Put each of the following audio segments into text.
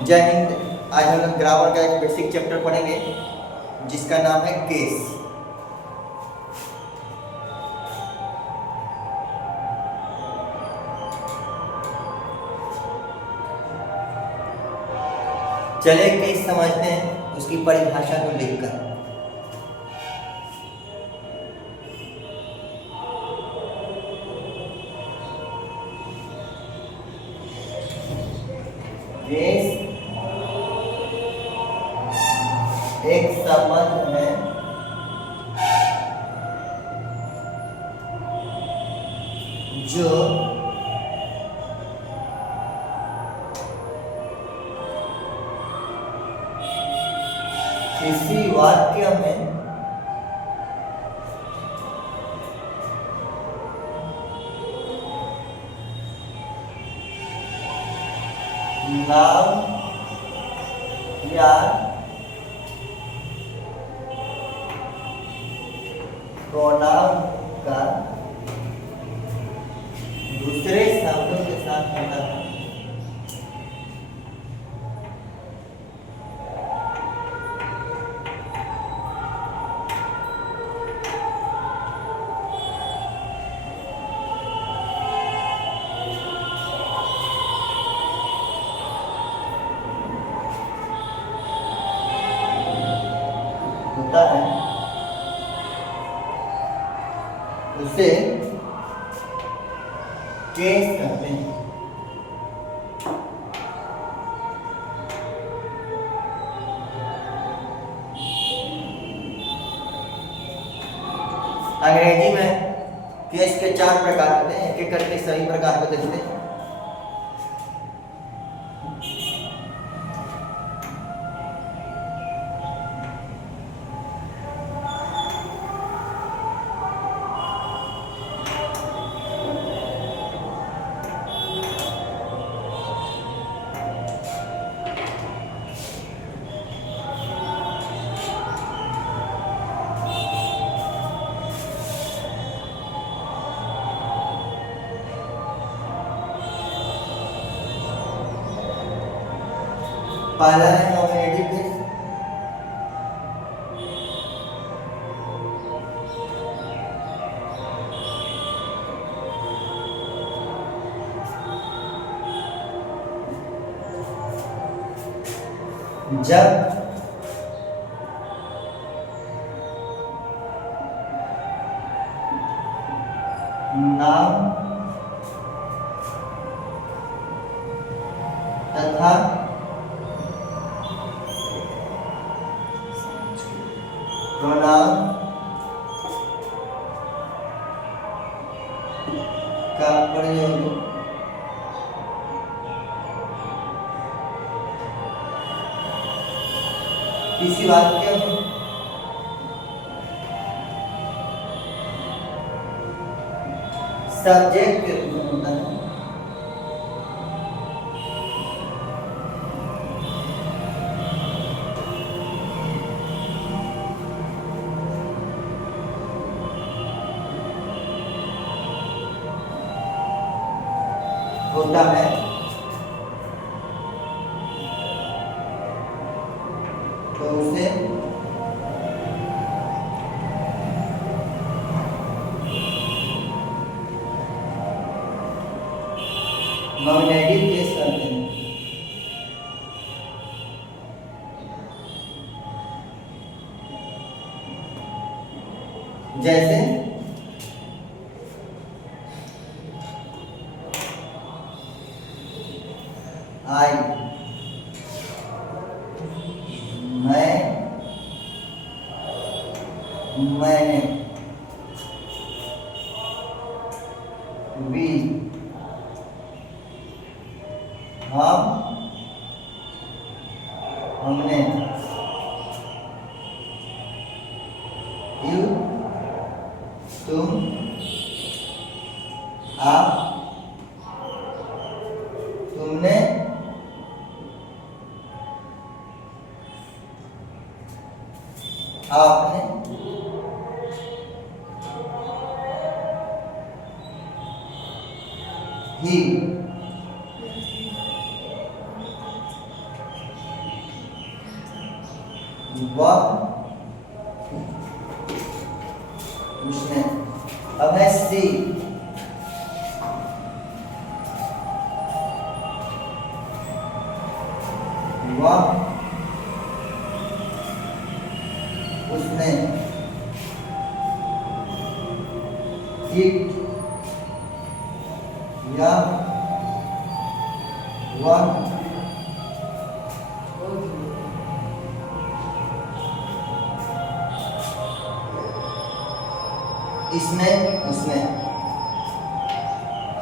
जय हिंद। आज हम लोग ग्रामर का एक बेसिक चैप्टर पढ़ेंगे जिसका नाम है केस। चलिए केस समझते हैं उसकी परिभाषा को लिखकर। केस एक संबंध है जो किसी वाक्य में नाम या प्रोनाउन का दूसरे शब्दों के साथ होता है। होता है उसे केस कहते हैं। अंग्रेजी में केस के 4 प्रकार होते हैं। एक एक करके सही प्रकार को देखते हैं। पहला है नॉमिनेटिव केस। जब नाम तथा प्रोनाउन का प्रयोग किसी वाक्य में सब्जेक्ट के रूप में होता है। होता है तो उसे नॉमिनेटिव केस कहते हैं। जैसे आई, मैं, मैंने, वी, हम, हमने, यू, तुम, आप, तुमने, आपने, ही, वह उसने। अब है सी, वह उसने। इट या वह इसमें उसमें।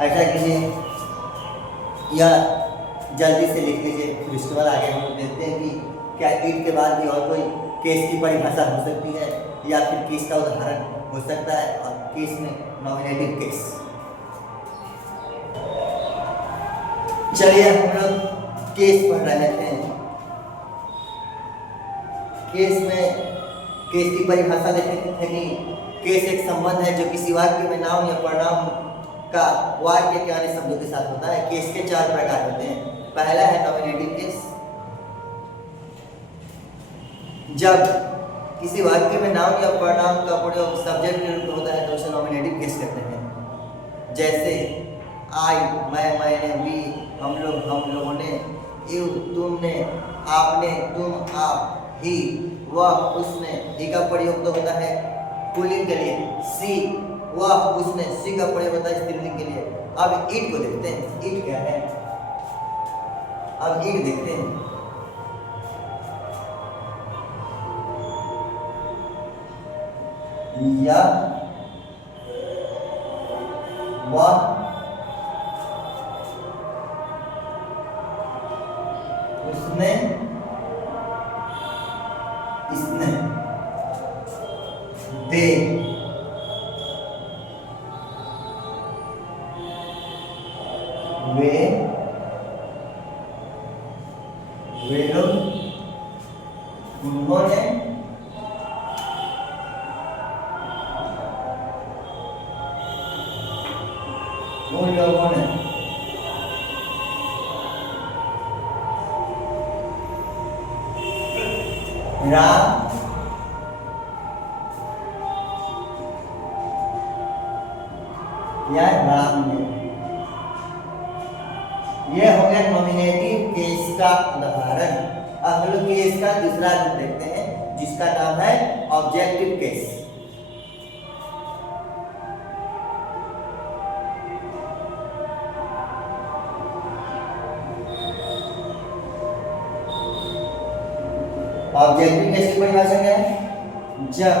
ऐसा कीजिए या जल्दी से लिख लीजिए, फिर उसके बाद आगे हम लोग देखते हैं कि क्या इट के बाद भी और कोई केस की परिभाषा हो सकती है या फिर केस का उदाहरण हो सकता है। और केस में नॉमिनेटिव केस। चलिए हम लोग केस पढ़ रहे थे। केस में केस की परिभाषा देखते थे कि केस एक संबंध है जो किसी वाक्य में नाउन या प्रोनाउन का वाक्य के अन्य शब्दों के साथ होता है। केस के 4 प्रकार होते हैं। पहला है नॉमिनेटिव केस। जब किसी वाक्य में नाउन या प्रोनाउन का प्रयोग सब्जेक्ट के रूप में होता है तो उसे नॉमिनेटिव केस कहते हैं। जैसे आई, मैंने, वी, हम लोगों ने, यू, तुमने, आपने, तुम, आप, ही, वह, उसने। ही का प्रयोग तो होता है पुल्लिंग के लिए। सी, वह, उसने। सी का प्रयोग होता है स्त्रीलिंग के लिए। अब इट को देखते हैं। इट क्या है? अब इट देखते हैं। या वह उसने इसने। दे वे लोग, उन्होंने, उन लोगों ने। राम या राम ने। यह हो गया नॉमिनेटिव केस का उदाहरण। अब हम लोग केस का दूसरा रूप देखते हैं जिसका नाम है ऑब्जेक्टिव केस। ऑब्जेक्टिव केस की परिभाषा क्या है? जब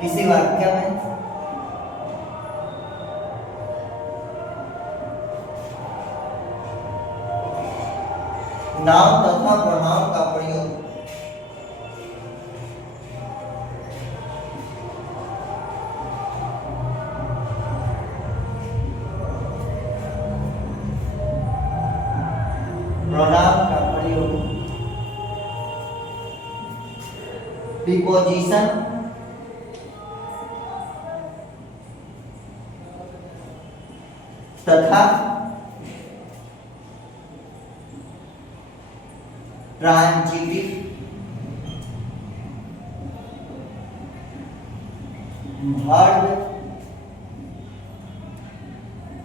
किसी वाक्य में नाउन तथा प्रोनाउन का प्रयोग प्रीपोजिशन तथा ट्रांजिटिव वर्ब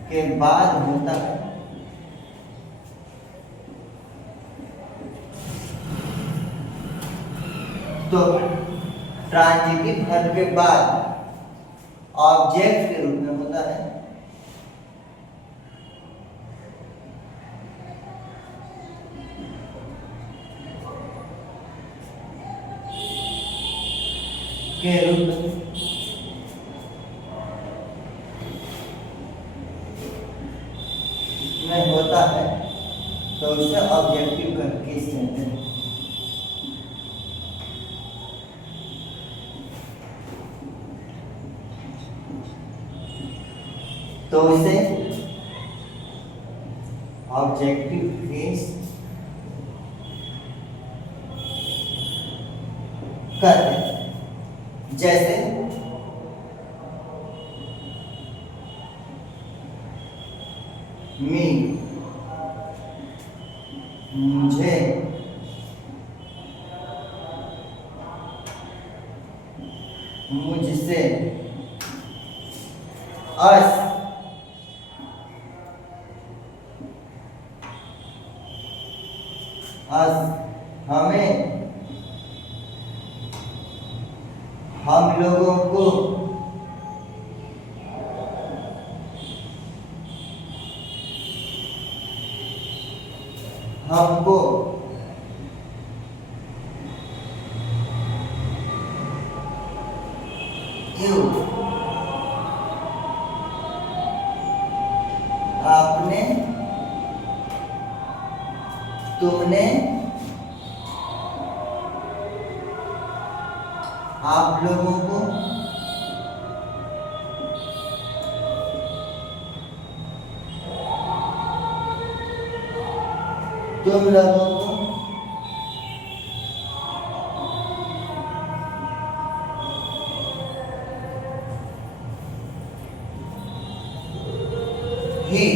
के बाद होता है। तो ट्रांजिटिव वर्ब के बाद ऑब्जेक्ट के रूप में होता है के रूप में होता है तो उसे ऑब्जेक्टिव केस कहते हैं। तो इसे ऑब्जेक्टिव केस कहते हैं। जैसे मी, मुझे मुझसे अस हमें हम लोगों को हमको यू आपने तुमने आप लोगों को तुम लोगों को ही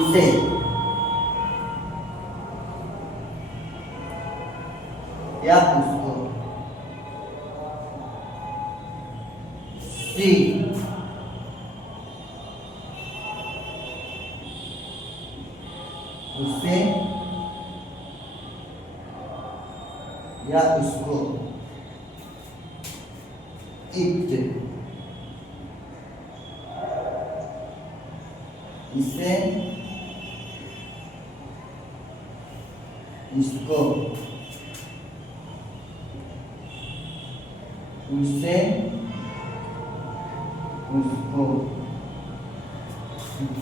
उसे या उसको सी उसे या उसको इट इसे इसको उसे उसको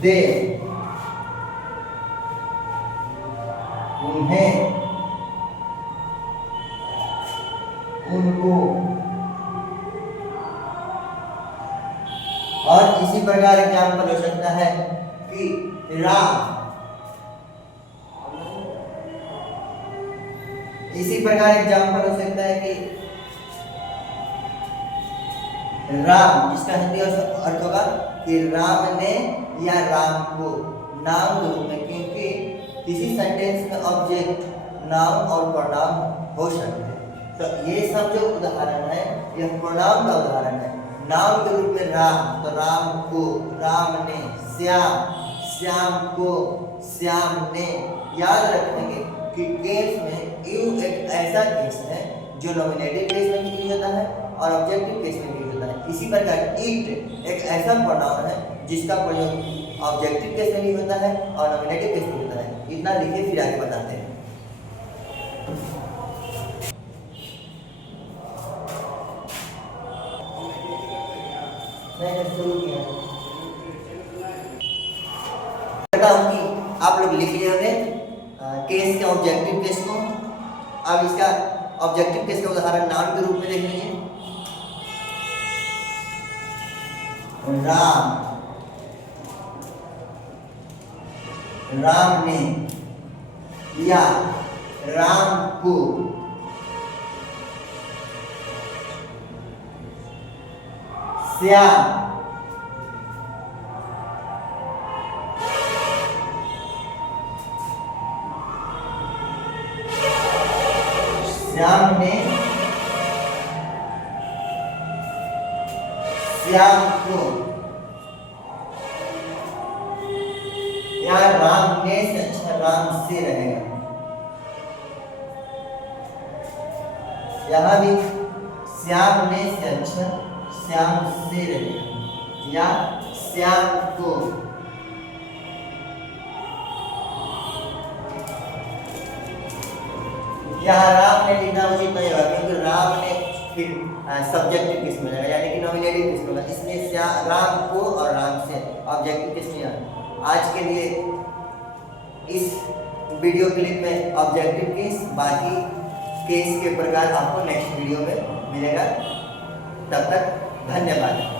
दे उन्हें उनको और इसी प्रकार एग्जाम्पल हो सकता है कि राम इसी प्रकार एग्जाम्पल हो सकता है कि राम इसका हिंदी अर्थ होगा कि राम ने या राम को नाम के रूप में, क्योंकि किसी सेंटेंस में ऑब्जेक्ट नाउन और प्रोनाउन हो सकते हैं। तो ये सब जो उदाहरण है यह प्रोनाउन का उदाहरण है। नाउन के रूप में राम, तो राम को, राम ने, श्याम, श्याम को, श्याम ने। याद रखेंगे कि केस में यू एक ऐसा केस है जो नॉमिनेटिव केस में भी यूज होता है और ऑब्जेक्टिव केस में भी यूज होता है। इसी प्रकार इट एक ऐसा प्रोनाउन है जिसका प्रयोग ऑब्जेक्टिव केस में भी होता है और नॉमिनेटिव केस में होता है। इतना लिखिए फिर आगे बताते हैं। मैंने शुरू किया कि आप लोग लिख लिए होंगे केस के ऑब्जेक्टिव केस को। अब इसका ऑब्जेक्टिव केस का उदाहरण नाउन के रूप में देख लीजिए। राम, राम ने या राम को, श्याम, श्याम ने श्याम को, या राम ने से अच्छा राम से रहेगा। यहां भी श्याम ने से अच्छा श्याम से रहेगा, या श्याम को, यहाँ राम ने लिखना उचित नहीं होगा क्योंकि राम ने फिर सब्जेक्टिव किस में रहेगा, यानी कि नॉमिनेटिव किस में होगा। इसलिए राम को और राम से ऑब्जेक्टिव किस में आएगा। आज के लिए इस वीडियो क्लिप में ऑब्जेक्टिव केस, बाकी केस के प्रकार आपको नेक्स्ट वीडियो में मिलेगा। तब तक धन्यवाद।